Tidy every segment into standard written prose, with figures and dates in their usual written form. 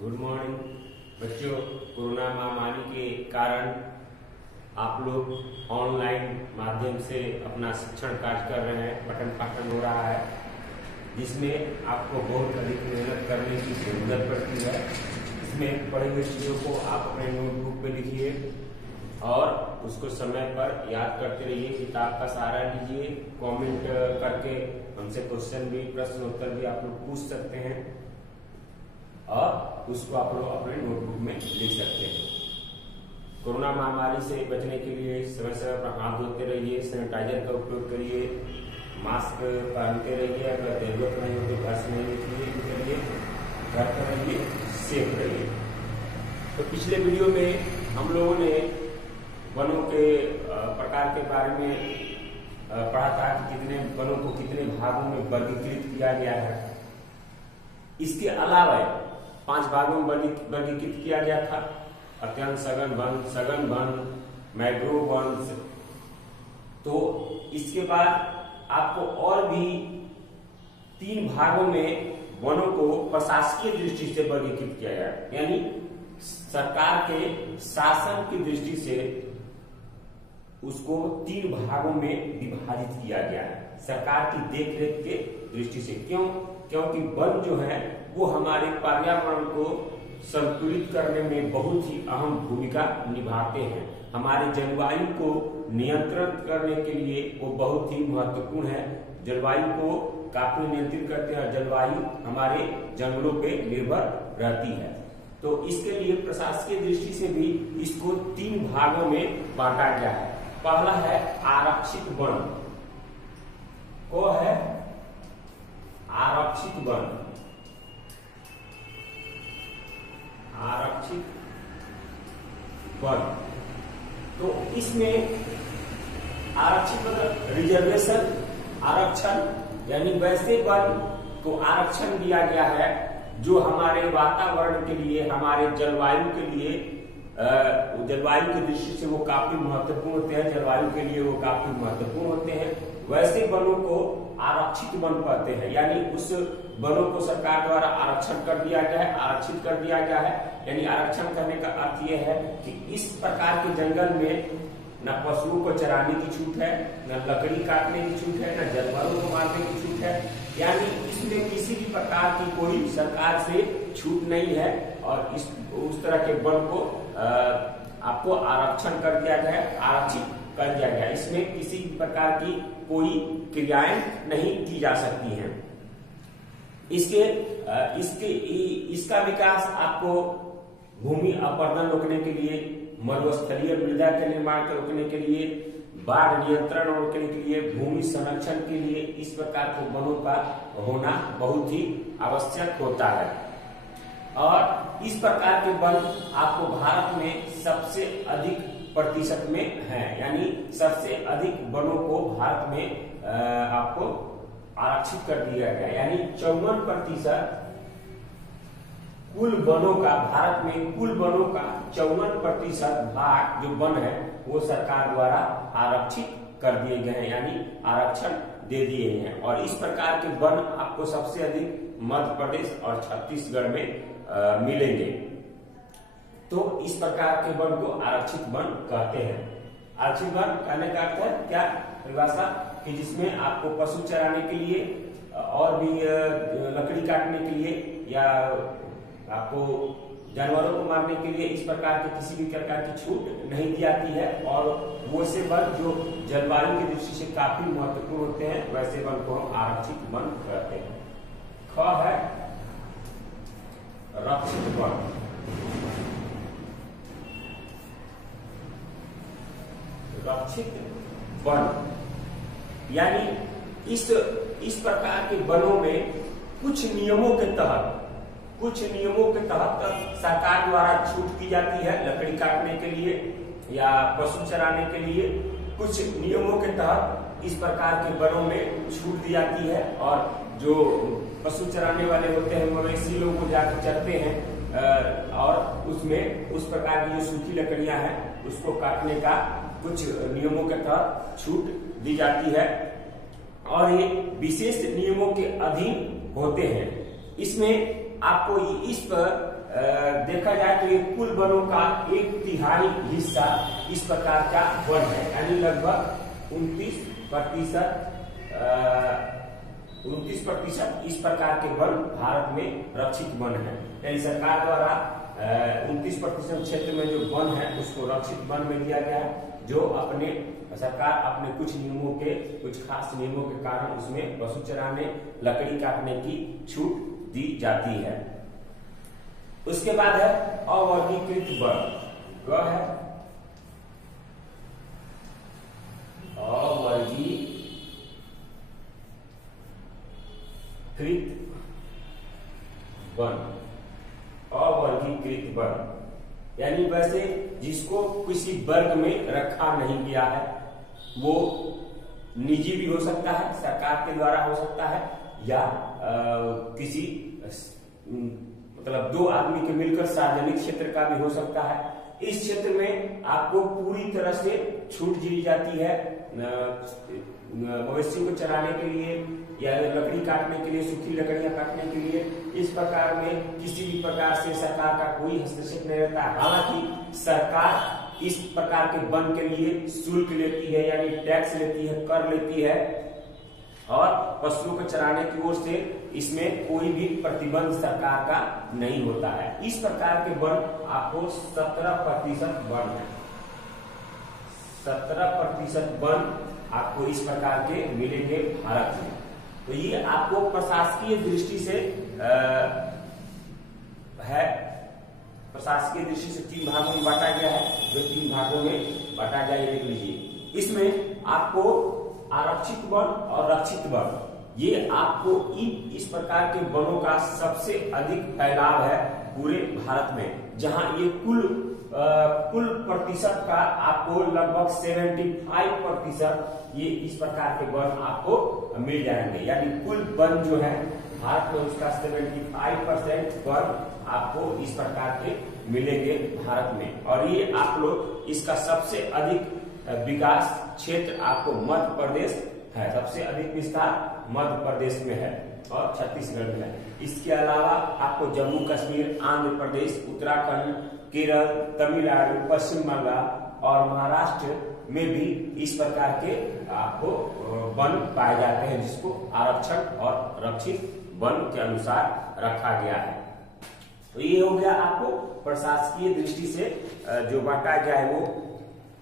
Good morning बच्चों। Corona महामारी के कारण आप लोग ऑनलाइन माध्यम से अपना शिक्षण कार्य कर रहे हैं। पठन पाठन हो रहा है, जिसमें आपको बहुत अधिक मेहनत करने की जरूरत पड़ती है। इसमें पढ़ी हुई चीजों को आप अपने नोटबुक में लिखिए और उसको समय पर याद करते रहिए। किताब का सहारा लीजिए, कमेंट करके हमसे क्वेश्चन भी, प्रश्न उत्तर भी आप लोग पूछ सकते हैं और उसको आप लोग अपने नोटबुक में लिख सकते हैं। कोरोना महामारी से बचने के लिए समय समय पर हाथ धोते रहिए, सैनिटाइजर का उपयोग करिए, मास्क पहनते रहिए। अगर जरूरत नहीं हो तो घर से नहीं निकलिए, घर पर रहिए, सेफ रहिए। तो पिछले वीडियो में हम लोगों ने वनों के प्रकार के बारे में पढ़ा था कि कितने वनों को कितने भागों में वर्गीकृत किया गया है। इसके अलावा 5 भागों में वर्गीकृत किया गया था: अत्यंत सघन वन, मैंग्रोव वन। तो इसके बाद आपको और भी 3 भागों में वनों को प्रशासकीय दृष्टि से वर्गीकृत किया गया, यानी सरकार के शासन की दृष्टि से उसको 3 भागों में विभाजित किया गया है, सरकार की देखरेख के दृष्टि से। क्यों? क्योंकि वन जो है वो हमारे पर्यावरण को संतुलित करने में बहुत ही अहम भूमिका निभाते हैं। हमारे जलवायु को नियंत्रित करने के लिए वो बहुत ही महत्वपूर्ण है। जलवायु को काफी नियंत्रित करते हैं और जलवायु हमारे जंगलों पे निर्भर रहती है। तो इसके लिए प्रशासकीय दृष्टि से भी इसको 3 भागों में बांटा गया है। पहला है आरक्षित वन, वो है आरक्षित वन। आरक्षित वन, तो इसमें आरक्षित मतलब रिजर्वेशन, आरक्षण, यानी वैसे वन को आरक्षण दिया गया है जो हमारे वातावरण के लिए, हमारे जलवायु के लिए, जलवायु की दृष्टि से वो काफी महत्वपूर्ण होते हैं, जलवायु के लिए वो काफी महत्वपूर्ण होते हैं। वैसे वनों को आरक्षित वन कहते हैं, यानी उस वनों को सरकार द्वारा आरक्षण कर दिया गया है, आरक्षित कर दिया गया है। यानी आरक्षण करने का अर्थ यह है कि इस प्रकार के जंगल में न पशुओं को चराने की छूट है, न लकड़ी काटने की छूट है, न जानवरों को मारने की छूट है। यानी इसमें किसी भी प्रकार की कोई सरकार से छूट नहीं है और उस तरह के वन को आपको आरक्षण कर दिया गया है, आरक्षित कर दिया गया। इसमें किसी प्रकार की कोई क्रियाएं नहीं की जा सकती हैं। इसका विकास आपको भूमि अपरदन रोकने के लिए, मरुस्थलीय मृदा के निर्माण को रोकने के लिए, बाढ़ नियंत्रण रोकने के लिए, भूमि संरक्षण के लिए इस प्रकार के वनों का होना बहुत ही आवश्यक होता है। और इस प्रकार के वन आपको भारत में सबसे अधिक प्रतिशत में है, यानी सबसे अधिक वनों को भारत में आपको आरक्षित कर दिया गया, यानी 54% कुल वनों का, भारत में कुल वनों का 54% भाग जो वन है वो सरकार द्वारा आरक्षित कर दिए गए हैं, यानी आरक्षण दे दिए हैं। और इस प्रकार के वन आपको सबसे अधिक मध्य प्रदेश और छत्तीसगढ़ में मिलेंगे। तो इस प्रकार के वन को आरक्षित वन कहते हैं। आरक्षित वन कहने का अर्थ है क्या परिभाषा कि जिसमें आपको पशु चराने के लिए और भी लकड़ी काटने के लिए या आपको जानवरों को मारने के लिए इस प्रकार की किसी भी प्रकार की छूट नहीं दी जाती है। और वो से वन जो जलवायु की दृष्टि से काफी महत्वपूर्ण होते हैं, वैसे वन को हम आरक्षित वन कहते हैं। ख है रक्षित वन। रक्षित वन यानी इस प्रकार के वनों में कुछ नियमों के तहत सरकार द्वारा छूट की जाती है लकड़ी काटने के लिए या पशु चराने के लिए। कुछ नियमों के तहत इस प्रकार के वनों में छूट दी जाती है और जो पशु चराने वाले होते हैं, मवेशी लोग वो जाकर चरते हैं और उसमें उस प्रकार की जो सूखी लकड़ियां हैं उसको काटने का कुछ नियमों के तहत छूट दी जाती है और ये विशेष नियमों के अधीन होते हैं। इसमें आपको इस देखा जाए तो ये कुल वनों का 1/3 हिस्सा इस प्रकार का वन है, यानी लगभग 29% इस प्रकार के वन भारत में रक्षित वन है। यानी सरकार द्वारा 29% क्षेत्र में जो वन है उसको रक्षित वन में दिया गया है, जो सरकार अपने कुछ खास नियमों के कारण उसमें पशु चराने, लकड़ी काटने की छूट दी जाती है। उसके बाद है अवर्गीकृत वन। ग है अवर्गीकृत वन, यानी वैसे जिसको किसी वर्ग में रखा नहीं गया है, वो निजी भी हो सकता है, सरकार के द्वारा हो सकता है, या किसी मतलब 2 आदमी के मिलकर सार्वजनिक क्षेत्र का भी हो सकता है। इस क्षेत्र में आपको पूरी तरह से छूट दी जाती है मवेशियों को चराने के लिए या लकड़ी काटने के लिए, सूखी लकड़ियां काटने के लिए। इस प्रकार में किसी भी प्रकार से सरकार का कोई हस्तक्षेप नहीं रहता। हालांकि सरकार इस प्रकार के वन के लिए शुल्क लेती है, यानी टैक्स लेती है, कर लेती है, और पशुओं को चराने की ओर से इसमें कोई भी प्रतिबंध सरकार का नहीं होता है। इस प्रकार के वन आपको 17% वन है, 17% वन आपको इस प्रकार के मिलेंगे भारत में। तो ये आपको प्रशासकीय दृष्टि से है, प्रशासकीय दृष्टि से 3 भागों में बांटा गया है। जो 3 भागों में बांटा गया है देख लीजिए। इसमें आपको आरक्षित वन और रक्षित वन, ये आपको इस प्रकार के वनों का सबसे अधिक फैलाव है पूरे भारत में, जहां ये कुल प्रतिशत का आपको लगभग 75% ये इस प्रकार के वन आपको मिल जाएंगे। यानी कुल वन जो है भारत में उसका 75% वन आपको इस प्रकार के मिलेंगे भारत में। और ये आप लोग इसका सबसे अधिक विकास क्षेत्र आपको मध्य प्रदेश है, सबसे अधिक विस्तार मध्य प्रदेश में है और छत्तीसगढ़ में है। इसके अलावा आपको जम्मू कश्मीर, आंध्र प्रदेश, उत्तराखंड, केरल, तमिलनाडु, पश्चिम बंगाल और महाराष्ट्र में भी इस प्रकार के आपको वन पाए जाते हैं, जिसको आरक्षण और रक्षित वन के अनुसार रखा गया है। तो ये हो गया आपको प्रशासकीय दृष्टि से जो बांटा गया है वो।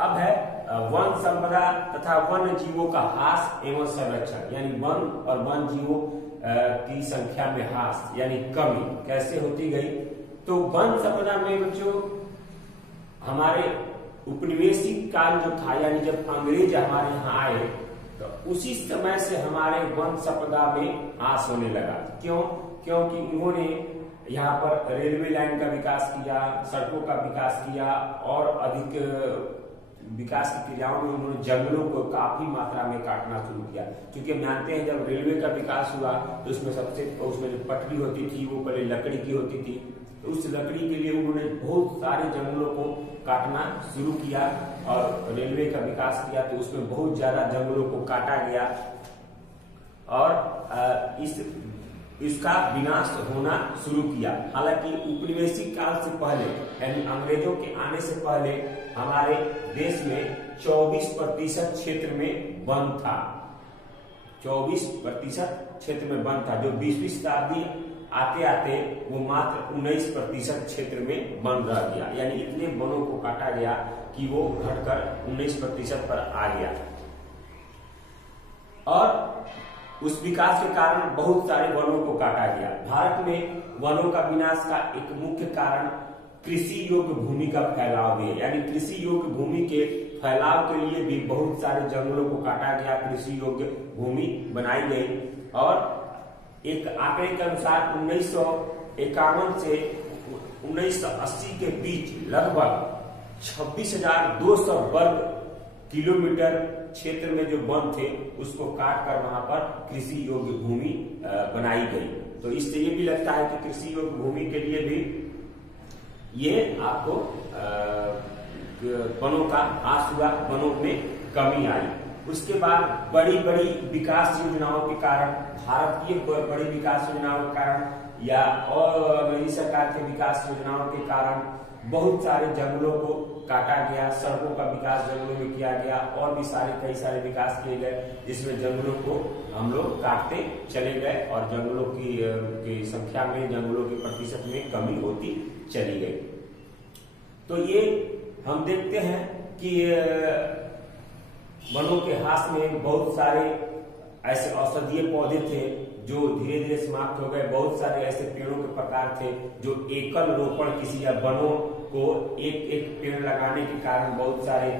अब है वन संपदा तथा वन्य जीवों का ह्रास एवं संरक्षण, यानी वन और वन जीवों की संख्या में ह्रास यानी कमी कैसे होती गई। तो वन संपदा में बच्चों हमारे उपनिवेशिक काल जो था, यानी जब अंग्रेज हमारे यहाँ आए तो उसी समय से हमारे वन संपदा में ह्रास होने लगा। क्यों? क्योंकि उन्होंने यहाँ पर रेलवे लाइन का विकास किया, सड़कों का विकास किया और अधिक विकास की क्रियाओं में उन्होंने जंगलों को काफी मात्रा में काटना शुरू किया। क्योंकि हम जानते हैं जब रेलवे का विकास हुआ तो उसमें जो पटरी होती थी वो पहले लकड़ी की होती थी। तो उस लकड़ी के लिए उन्होंने बहुत सारे जंगलों को काटना शुरू किया और रेलवे का विकास किया, तो उसमें बहुत ज्यादा जंगलों को काटा गया और इसका विनाश होना शुरू किया। हालांकि उपनिवेशिक काल से पहले, यानी अंग्रेजों के आने से पहले हमारे देश में 24% क्षेत्र में वन था, 24% क्षेत्र में वन था, जो 20वीं शताब्दी आते आते वो मात्र 19% क्षेत्र में वन रह गया। यानी इतने वनों को काटा गया कि वो घटकर 19% पर आ गया। और उस विकास के कारण बहुत सारे वनों को काटा गया। भारत में वनों का विनाश का एक मुख्य कारण कृषि योग्य भूमि का फैलाव भी है। यानी कृषि योग्य भूमि के फैलाव के लिए भी बहुत सारे जंगलों को काटा गया, कृषि योग्य भूमि बनाई गई। और एक आंकड़े के अनुसार 1951 से 1980 के बीच लगभग 26,200 वर्ग किलोमीटर क्षेत्र में जो वन थे उसको काटकर वहां पर कृषि योग्य भूमि बनाई गई। तो इससे ये भी लगता है कि कृषि योग्य भूमि के लिए भी ये आपको वनों का ह्रास हुआ, वनों में कमी आई। उसके बाद बड़ी बड़ी विकास योजनाओं के कारण, भारत की बड़ी विकास योजनाओं के कारण या और मोदी सरकार के विकास योजनाओं के कारण बहुत सारे जंगलों को काटा गया, सड़कों का विकास जंगलों में किया गया और भी कई सारे विकास किए गए, जिसमें जंगलों को हम लोग काटते चले गए और जंगलों की संख्या में, जंगलों के प्रतिशत में कमी होती चली गई। तो ये हम देखते हैं कि वनों के हाथ में बहुत सारे ऐसे औषधीय पौधे थे जो धीरे धीरे समाप्त हो गए। बहुत सारे ऐसे पेड़ों के प्रकार थे जो एकल रोपण किसी या वनों को एक एक पेड़ लगाने के कारण बहुत सारे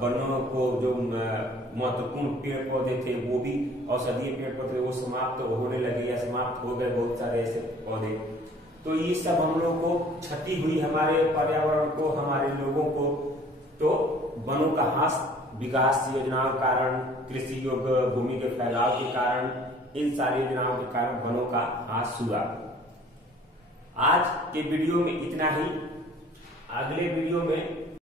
वनों को जो महत्वपूर्ण पेड़ पौधे थे, वो भी औषधीय पेड़ पौधे, वो समाप्त होने लगे या समाप्त हो गए बहुत सारे ऐसे पौधे। तो ये सब हम लोग को क्षति हुई, हमारे पर्यावरण को, हमारे लोगों को। तो वनों का ह्रास विकास योजनाओं के कारण, कृषि योग्य भूमि के फैलाव के कारण, इन सारी योजनाओं के कारण वनों का ह्रास हुआ। आज के वीडियो में इतना ही। अगले वीडियो में